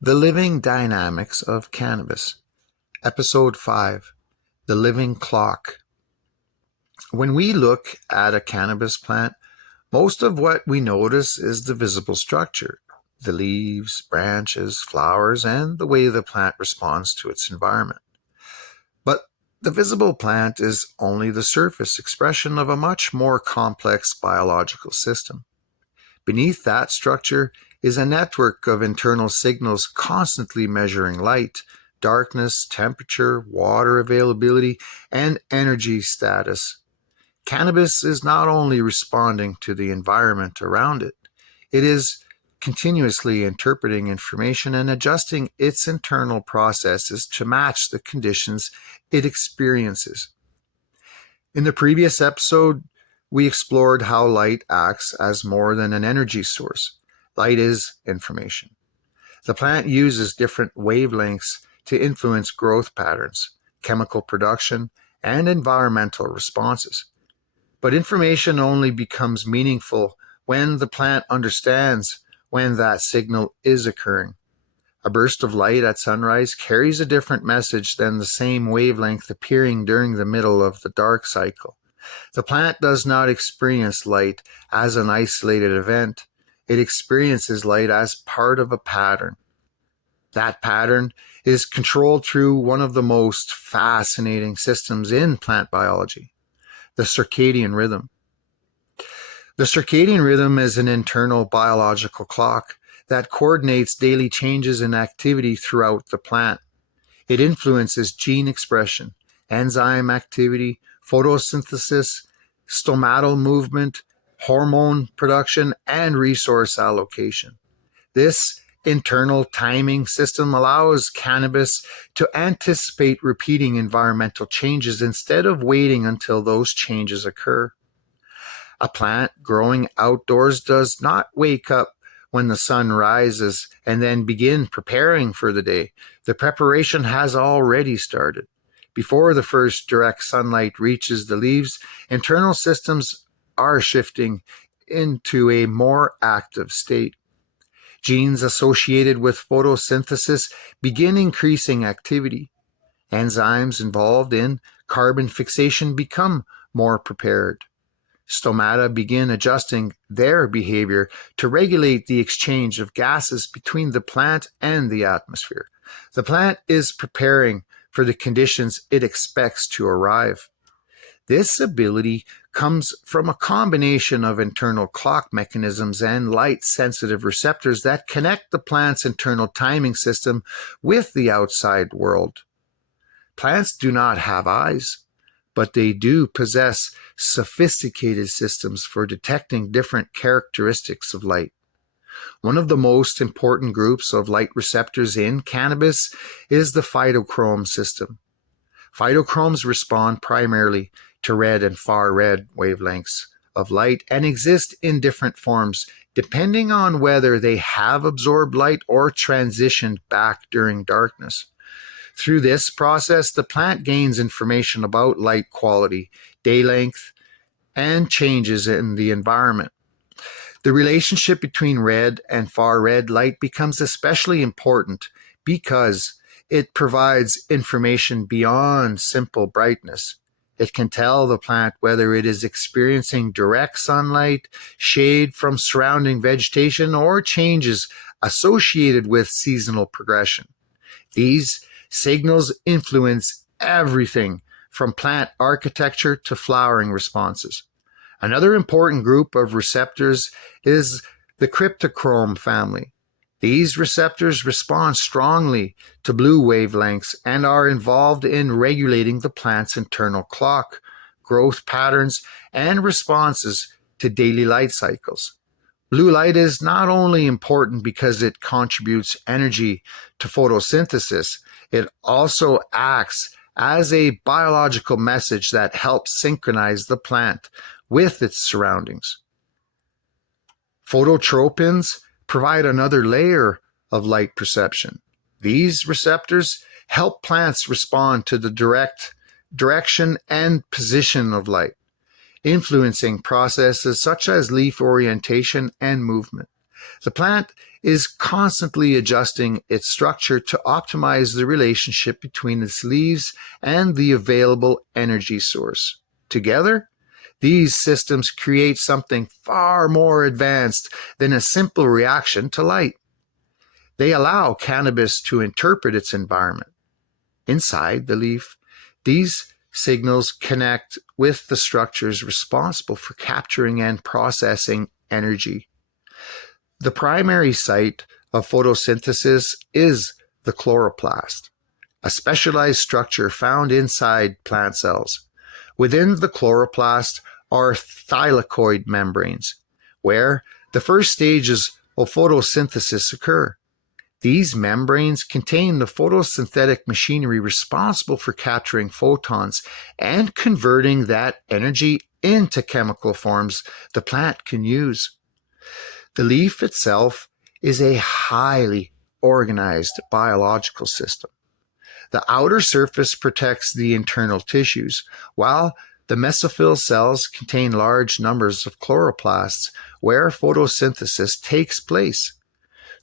The Living Dynamics of Cannabis, Episode 5, The Living Clock. When we look at a cannabis plant, most of what we notice is the visible structure, the leaves, branches, flowers, and the way the plant responds to its environment. But the visible plant is only the surface expression of a much more complex biological system. Beneath that structure is a network of internal signals constantly measuring light, darkness, temperature, water availability, and energy status. Cannabis is not only responding to the environment around it, it is continuously interpreting information and adjusting its internal processes to match the conditions it experiences. In the previous episode, we explored how light acts as more than an energy source. Light is information. The plant uses different wavelengths to influence growth patterns, chemical production, and environmental responses. But information only becomes meaningful when the plant understands when that signal is occurring. A burst of light at sunrise carries a different message than the same wavelength appearing during the middle of the dark cycle. The plant does not experience light as an isolated event. It experiences light as part of a pattern. That pattern is controlled through one of the most fascinating systems in plant biology, the circadian rhythm. The circadian rhythm is an internal biological clock that coordinates daily changes in activity throughout the plant. It influences gene expression, enzyme activity, photosynthesis, stomatal movement, hormone production, and resource allocation. This internal timing system allows cannabis to anticipate repeating environmental changes instead of waiting until those changes occur. A plant growing outdoors does not wake up when the sun rises and then begin preparing for the day. The preparation has already started. Before the first direct sunlight reaches the leaves, internal systems are shifting into a more active state. Genes associated with photosynthesis begin increasing activity. Enzymes involved in carbon fixation become more prepared. Stomata begin adjusting their behavior to regulate the exchange of gases between the plant and the atmosphere. The plant is preparing for the conditions it expects to arrive. This ability comes from a combination of internal clock mechanisms and light-sensitive receptors that connect the plant's internal timing system with the outside world. Plants do not have eyes, but they do possess sophisticated systems for detecting different characteristics of light. One of the most important groups of light receptors in cannabis is the phytochrome system. Phytochromes respond primarily to red and far red wavelengths of light and exist in different forms depending on whether they have absorbed light or transitioned back during darkness. Through this process, the plant gains information about light quality, day length, and changes in the environment. The relationship between red and far red light becomes especially important because it provides information beyond simple brightness. It can tell the plant whether it is experiencing direct sunlight, shade from surrounding vegetation, or changes associated with seasonal progression. These signals influence everything from plant architecture to flowering responses. Another important group of receptors is the cryptochrome family. These receptors respond strongly to blue wavelengths and are involved in regulating the plant's internal clock, growth patterns, and responses to daily light cycles. Blue light is not only important because it contributes energy to photosynthesis, it also acts as a biological message that helps synchronize the plant with its surroundings. Phototropins provide another layer of light perception. These receptors help plants respond to the direction and position of light, influencing processes such as leaf orientation and movement. The plant is constantly adjusting its structure to optimize the relationship between its leaves and the available energy source. Together, these systems create something far more advanced than a simple reaction to light. They allow cannabis to interpret its environment. Inside the leaf, these signals connect with the structures responsible for capturing and processing energy. The primary site of photosynthesis is the chloroplast, a specialized structure found inside plant cells. Within the chloroplast are thylakoid membranes, where the first stages of photosynthesis occur. These membranes contain the photosynthetic machinery responsible for capturing photons and converting that energy into chemical forms the plant can use. The leaf itself is a highly organized biological system. The outer surface protects the internal tissues, while the mesophyll cells contain large numbers of chloroplasts where photosynthesis takes place.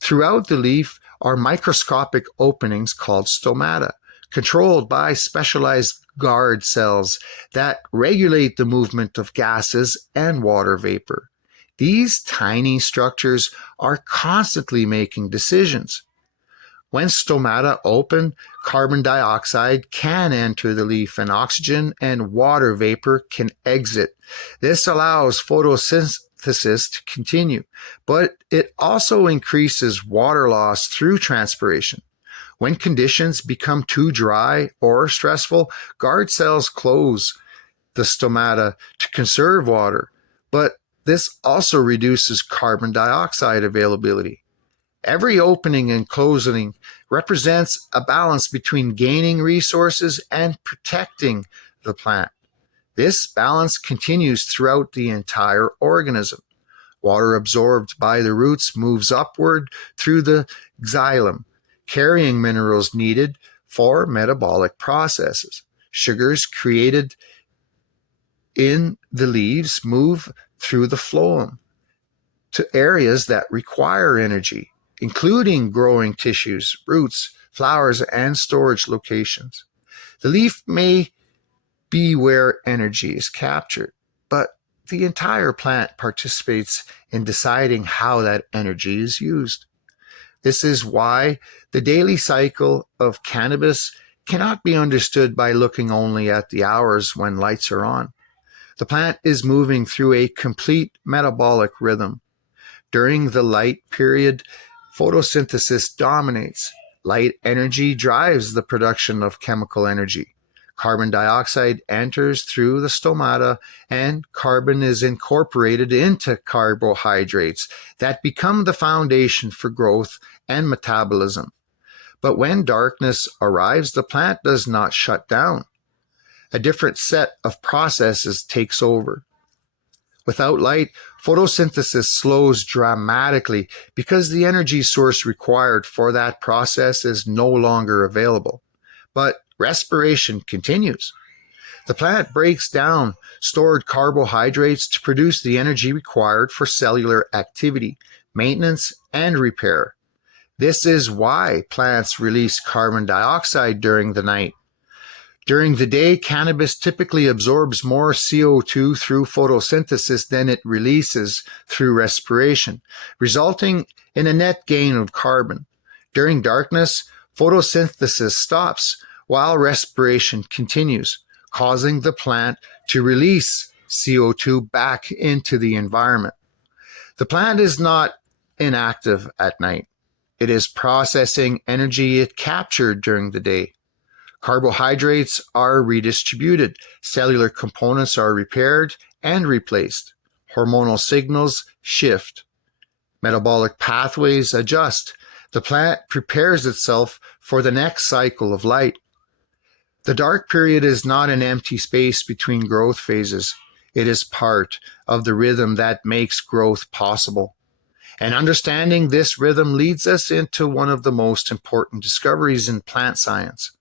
Throughout the leaf are microscopic openings called stomata, controlled by specialized guard cells that regulate the movement of gases and water vapor. These tiny structures are constantly making decisions. When stomata open, carbon dioxide can enter the leaf and oxygen and water vapor can exit. This allows photosynthesis to continue, but it also increases water loss through transpiration. When conditions become too dry or stressful, guard cells close the stomata to conserve water, but this also reduces carbon dioxide availability. Every opening and closing represents a balance between gaining resources and protecting the plant. This balance continues throughout the entire organism. Water absorbed by the roots moves upward through the xylem, carrying minerals needed for metabolic processes. Sugars created in the leaves move through the phloem to areas that require energy, including growing tissues, roots, flowers, and storage locations. The leaf may be where energy is captured, but the entire plant participates in deciding how that energy is used. This is why the daily cycle of cannabis cannot be understood by looking only at the hours when lights are on. The plant is moving through a complete metabolic rhythm. During the light period, photosynthesis dominates. Light energy drives the production of chemical energy. Carbon dioxide enters through the stomata, and carbon is incorporated into carbohydrates that become the foundation for growth and metabolism. But when darkness arrives, the plant does not shut down. A different set of processes takes over. Without light, photosynthesis slows dramatically because the energy source required for that process is no longer available. But respiration continues. The plant breaks down stored carbohydrates to produce the energy required for cellular activity, maintenance, and repair. This is why plants release carbon dioxide during the night. During the day, cannabis typically absorbs more CO2 through photosynthesis than it releases through respiration, resulting in a net gain of carbon. During darkness, photosynthesis stops while respiration continues, causing the plant to release CO2 back into the environment. The plant is not inactive at night. It is processing energy it captured during the day. Carbohydrates are redistributed, cellular components are repaired and replaced, hormonal signals shift, metabolic pathways adjust. The plant prepares itself for the next cycle of light. The dark period is not an empty space between growth phases. It is part of the rhythm that makes growth possible. And understanding this rhythm leads us into one of the most important discoveries in plant science: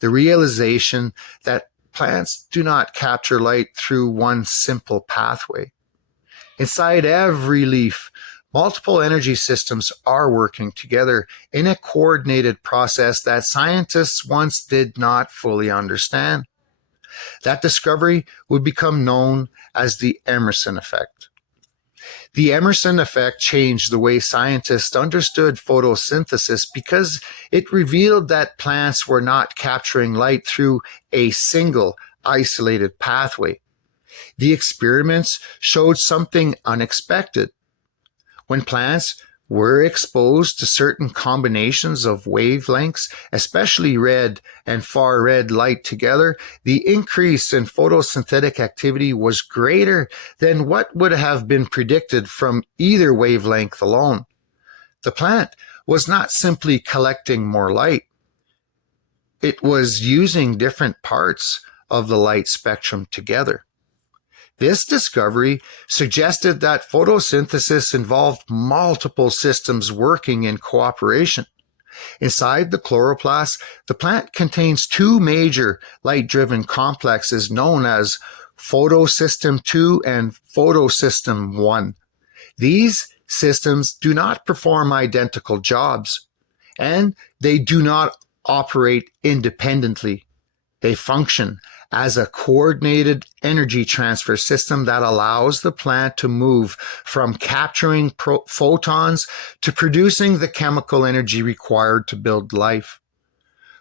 the realization that plants do not capture light through one simple pathway. Inside every leaf, Multiple energy systems are working together in a coordinated process that scientists once did not fully understand. That discovery would become known as the Emerson Effect. The Emerson Effect changed the way scientists understood photosynthesis because it revealed that plants were not capturing light through a single isolated pathway. The experiments showed something unexpected. When plants were exposed to certain combinations of wavelengths, especially red and far red light together, the increase in photosynthetic activity was greater than what would have been predicted from either wavelength alone. The plant was not simply collecting more light. It was using different parts of the light spectrum together. This discovery suggested that photosynthesis involved multiple systems working in cooperation. Inside the chloroplast, the plant contains two major light-driven complexes known as Photosystem II and Photosystem I. These systems do not perform identical jobs, and they do not operate independently. They function as a coordinated energy transfer system that allows the plant to move from capturing photons to producing the chemical energy required to build life.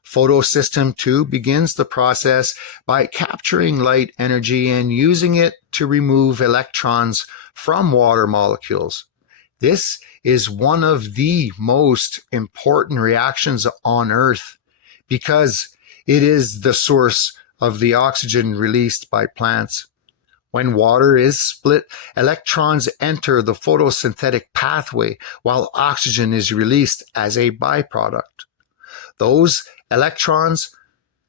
Photosystem II begins the process by capturing light energy and using it to remove electrons from water molecules. This is one of the most important reactions on Earth because it is the source of the oxygen released by plants. When water is split, electrons enter the photosynthetic pathway while oxygen is released as a byproduct. Those electrons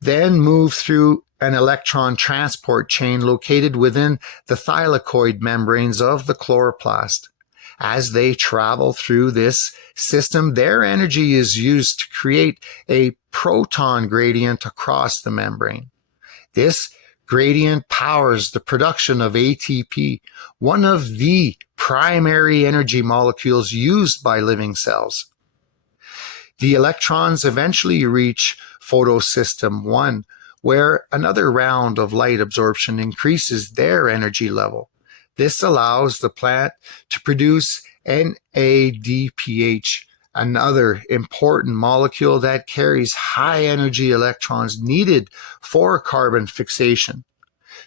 then move through an electron transport chain located within the thylakoid membranes of the chloroplast. As they travel through this system, their energy is used to create a proton gradient across the membrane. This gradient powers the production of ATP, one of the primary energy molecules used by living cells. The electrons eventually reach photosystem I, where another round of light absorption increases their energy level. This allows the plant to produce NADPH, another important molecule that carries high energy electrons needed for carbon fixation.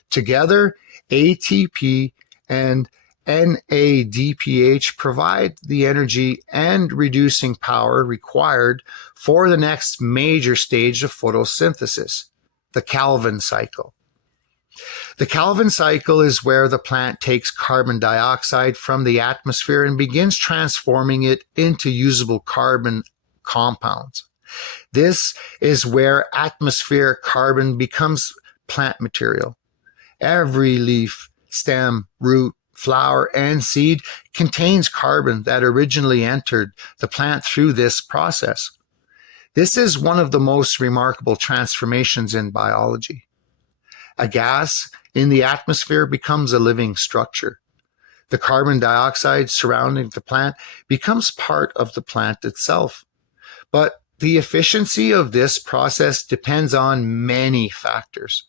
Together, ATP and NADPH provide the energy and reducing power required for the next major stage of photosynthesis, the Calvin cycle. The Calvin cycle is where the plant takes carbon dioxide from the atmosphere and begins transforming it into usable carbon compounds. This is where atmospheric carbon becomes plant material. Every leaf, stem, root, flower, and seed contains carbon that originally entered the plant through this process. This is one of the most remarkable transformations in biology. A gas in the atmosphere becomes a living structure. The carbon dioxide surrounding the plant becomes part of the plant itself. But the efficiency of this process depends on many factors.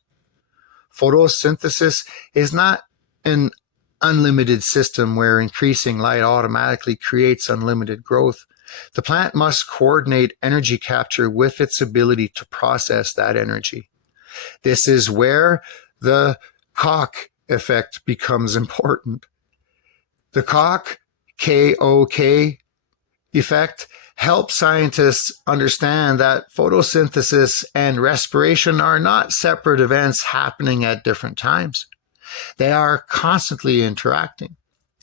Photosynthesis is not an unlimited system where increasing light automatically creates unlimited growth. The plant must coordinate energy capture with its ability to process that energy. This is where the Kok Effect becomes important. The Kok, K-O-K effect helps scientists understand that photosynthesis and respiration are not separate events happening at different times. They are constantly interacting.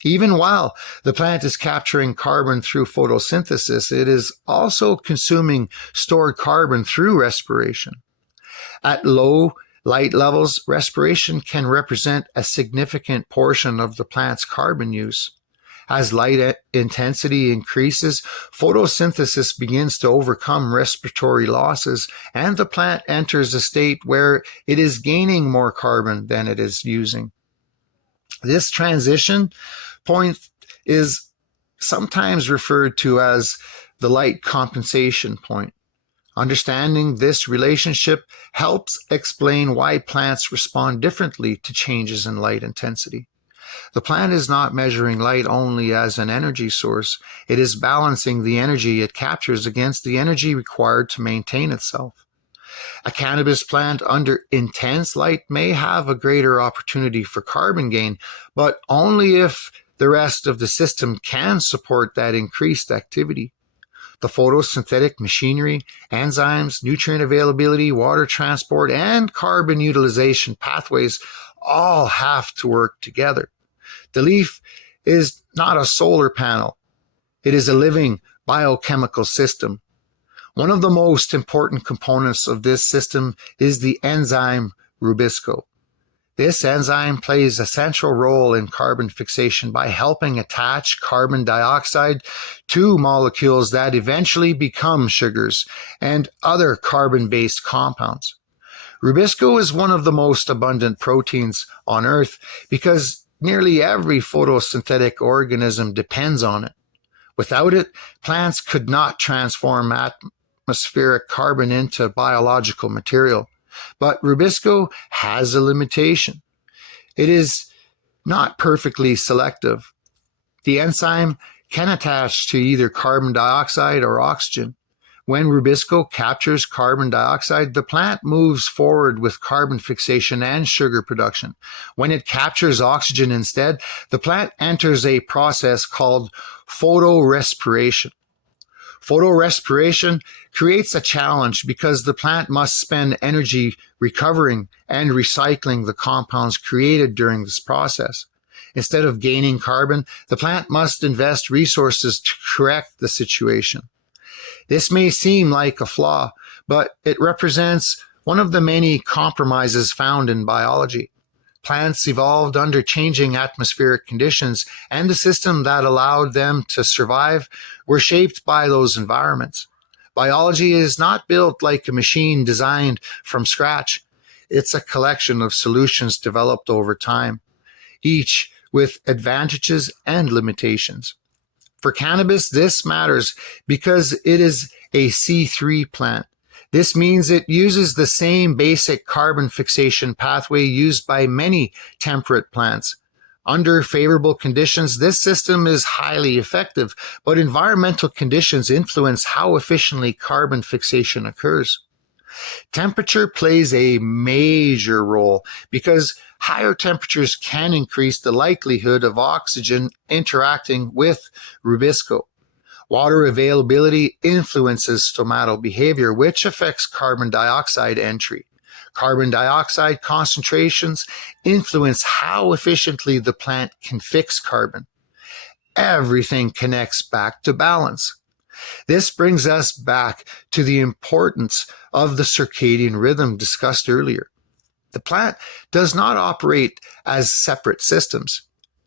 Even while the plant is capturing carbon through photosynthesis, it is also consuming stored carbon through respiration. At low light levels, respiration can represent a significant portion of the plant's carbon use. As light intensity increases, photosynthesis begins to overcome respiratory losses, and the plant enters a state where it is gaining more carbon than it is using. This transition point is sometimes referred to as the light compensation point. Understanding this relationship helps explain why plants respond differently to changes in light intensity. The plant is not measuring light only as an energy source. It is balancing the energy it captures against the energy required to maintain itself. A cannabis plant under intense light may have a greater opportunity for carbon gain, but only if the rest of the system can support that increased activity. The photosynthetic machinery, enzymes, nutrient availability, water transport, and carbon utilization pathways all have to work together. The leaf is not a solar panel. It is a living biochemical system. One of the most important components of this system is the enzyme RuBisCO. This enzyme plays a central role in carbon fixation by helping attach carbon dioxide to molecules that eventually become sugars and other carbon-based compounds. RuBisCO is one of the most abundant proteins on Earth because nearly every photosynthetic organism depends on it. Without it, plants could not transform atmospheric carbon into biological material. But RuBisCO has a limitation. It is not perfectly selective. The enzyme can attach to either carbon dioxide or oxygen. When RuBisCO captures carbon dioxide, the plant moves forward with carbon fixation and sugar production. When it captures oxygen instead, the plant enters a process called photorespiration. Photorespiration creates a challenge because the plant must spend energy recovering and recycling the compounds created during this process. Instead of gaining carbon, the plant must invest resources to correct the situation. This may seem like a flaw, but it represents one of the many compromises found in biology. Plants evolved under changing atmospheric conditions, and the system that allowed them to survive were shaped by those environments. Biology is not built like a machine designed from scratch. It's a collection of solutions developed over time, each with advantages and limitations. For cannabis, this matters because it is a C3 plant. This means it uses the same basic carbon fixation pathway used by many temperate plants. Under favorable conditions, this system is highly effective, but environmental conditions influence how efficiently carbon fixation occurs. Temperature plays a major role because higher temperatures can increase the likelihood of oxygen interacting with RuBisCO. Water availability influences stomatal behavior, which affects carbon dioxide entry. Carbon dioxide concentrations influence how efficiently the plant can fix carbon. Everything connects back to balance. This brings us back to the importance of the circadian rhythm discussed earlier. The plant does not operate as separate systems.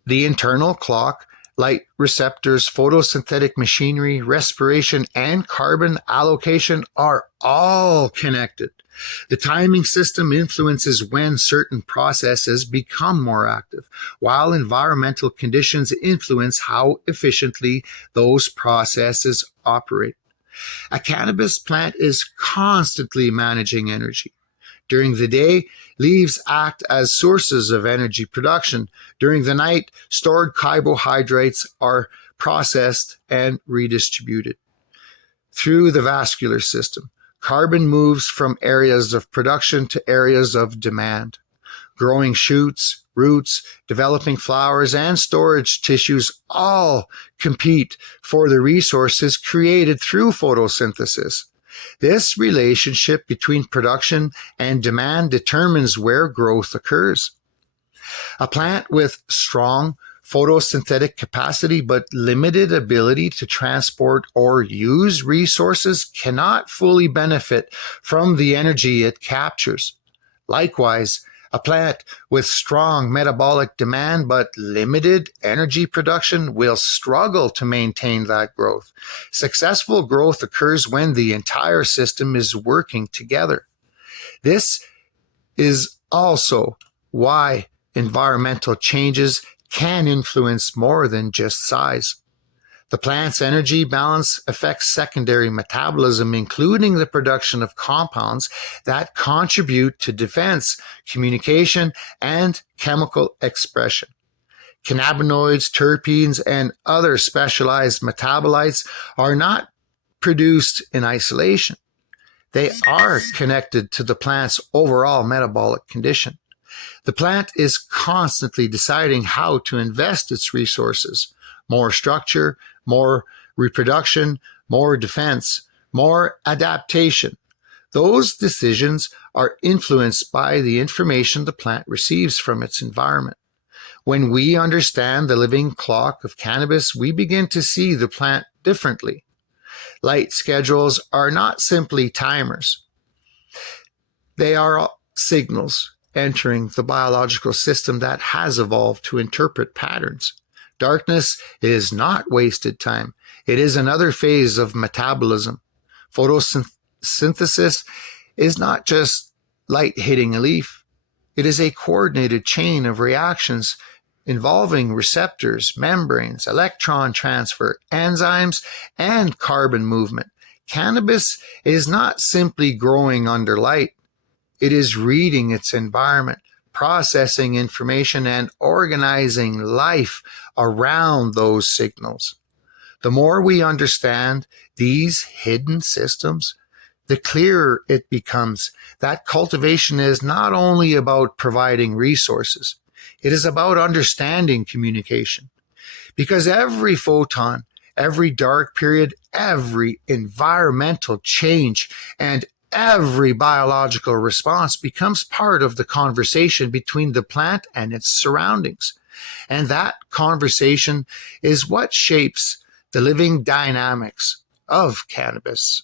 The internal clock, light receptors, photosynthetic machinery, respiration, and carbon allocation are all connected. The timing system influences when certain processes become more active, while environmental conditions influence how efficiently those processes operate. A cannabis plant is constantly managing energy. During the day, leaves act as sources of energy production. During the night, stored carbohydrates are processed and redistributed. Through the vascular system, carbon moves from areas of production to areas of demand. Growing shoots, roots, developing flowers, and storage tissues all compete for the resources created through photosynthesis. This relationship between production and demand determines where growth occurs. A plant with strong photosynthetic capacity but limited ability to transport or use resources cannot fully benefit from the energy it captures. Likewise, a plant with strong metabolic demand but limited energy production will struggle to maintain that growth. Successful growth occurs when the entire system is working together. This is also why environmental changes can influence more than just size. The plant's energy balance affects secondary metabolism, including the production of compounds that contribute to defense, communication, and chemical expression. Cannabinoids, terpenes, and other specialized metabolites are not produced in isolation. They are connected to the plant's overall metabolic condition. The plant is constantly deciding how to invest its resources: more structure, more reproduction, more defense, more adaptation. Those decisions are influenced by the information the plant receives from its environment. When we understand the living clock of cannabis, we begin to see the plant differently. Light schedules are not simply timers. They are signals entering the biological system that has evolved to interpret patterns. Darkness is not wasted time. It is another phase of metabolism. Photosynthesis is not just light hitting a leaf. It is a coordinated chain of reactions involving receptors, membranes, electron transfer, enzymes, and carbon movement. Cannabis is not simply growing under light. It is reading its environment, processing information, and organizing life around those signals. The more we understand these hidden systems, the clearer it becomes that cultivation is not only about providing resources, it is about understanding communication. Because every photon, every dark period, every environmental change, and every biological response becomes part of the conversation between the plant and its surroundings. And that conversation is what shapes the living dynamics of cannabis.